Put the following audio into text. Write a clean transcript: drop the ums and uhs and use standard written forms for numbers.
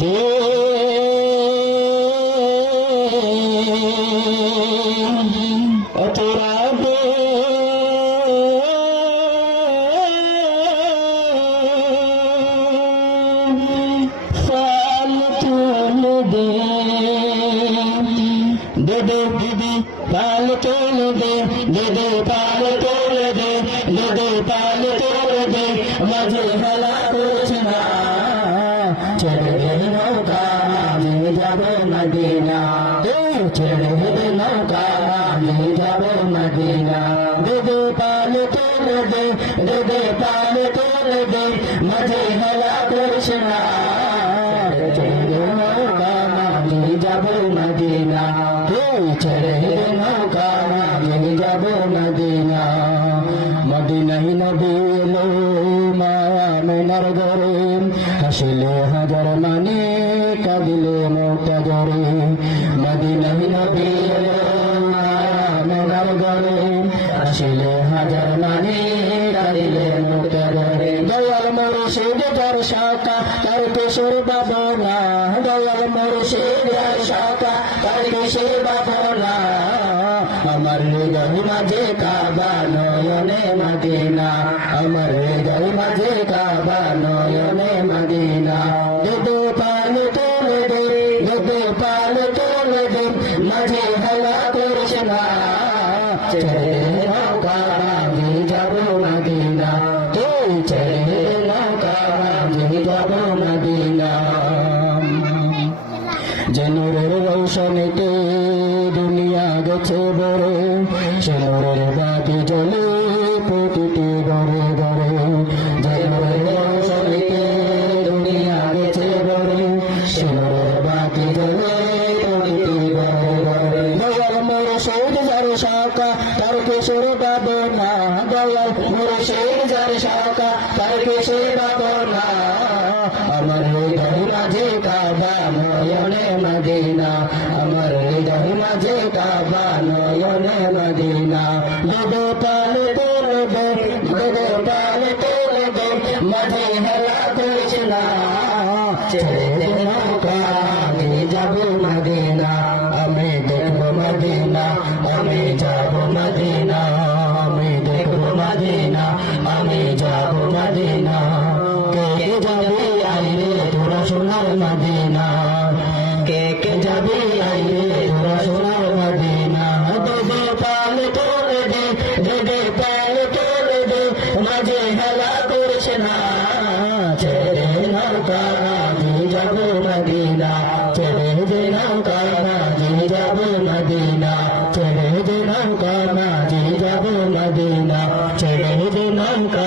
দে তোরা দে ফাল তুল দে দে দে দিদি পাল তোল দে দে দে পাল তোল দে দে দে পাল তোল দে মাঝে হেলা করছে না ছেড়ে দে নৌকা আমি যাব মদিনা ছেড়ে দে নৌকা আমি যাব মদিনা দে দে পাল তোল দে দে দে পাল তোল দে মাঝে হেলা করছে না ছেড়ে দে নৌকা আমি যাব মদিনা ছেড়ে দে নৌকা আমি যাব মদিনা মদিনাই নবী এলো মায়া মেনার ঘরে হাসিলে হাজার মানে কাঁদিলে নৌকা জরে মদিনাই নবী এলো মায়া মেনার ঘরে হাসিলে হাজার মানে কাঁদিলে নৌকা জরে দয়াল মুর্শিদ যার শাখা তার কিশোর বাবনা দয়াল মুর্শিদ যার শাখা তার কিশোর বাবনা আমার হৃদয় মাঝে কাবা নয়নে মদিনা আমার হৃদয় মাঝে কাবা নয়নে মদিনা দে পাল তোলে দে দে পাল তোলে দে মাঝে হেলা করছে না ছেড়ে নৌকা আমি যাব মদিনা ছেড়ে নৌকা আমি যাব মদিনা যে নূরের রৌশনীতে দুনিয়া গেছে বড় সে নূরের বাতি জ্বলে প্রতিটি ঘরে ঘরে যে নূরের রৌশনীতে দুনিয়া গেছে বড় সে নূরের বাতি জ্বলে প্রতিটি ঘরে ঘরে দয়াল মুর্শিদ যার শাখা তার কিশোর বাবনা দয়াল মুর্শিদ যার শাখা তার কিশোর বাবনা আমার হৃদয় মাঝে কাবা নয়নে মদিনা আমার হৃদয় মাঝে কাবা নয়নে মদিনা দে পাল তোল দে দে পাল তোল দে মাঝে হেলা করছে না ছেড়ে দে নৌকা আমি যাব মদিনা আমি দেখব মদিনা আমি যাব মদিনা আমি দেখব মদিনা আমি যাব মদিনা কে যাবে আইরে তোরা সোনার মদিনা কে যাবে আইরে তোরা সোনার মদিনা দে দে পাল তোল দে দে দে পাল তোল দে মাঝে হেলা করছে না ছেড়ে নৌকা আমি যাব মদিনা ছেড়ে দে নৌকা আমি যাব মদিনা ছেড়ে দে নৌকা আমি যাব মদিনা ছেড়ে দে নৌকা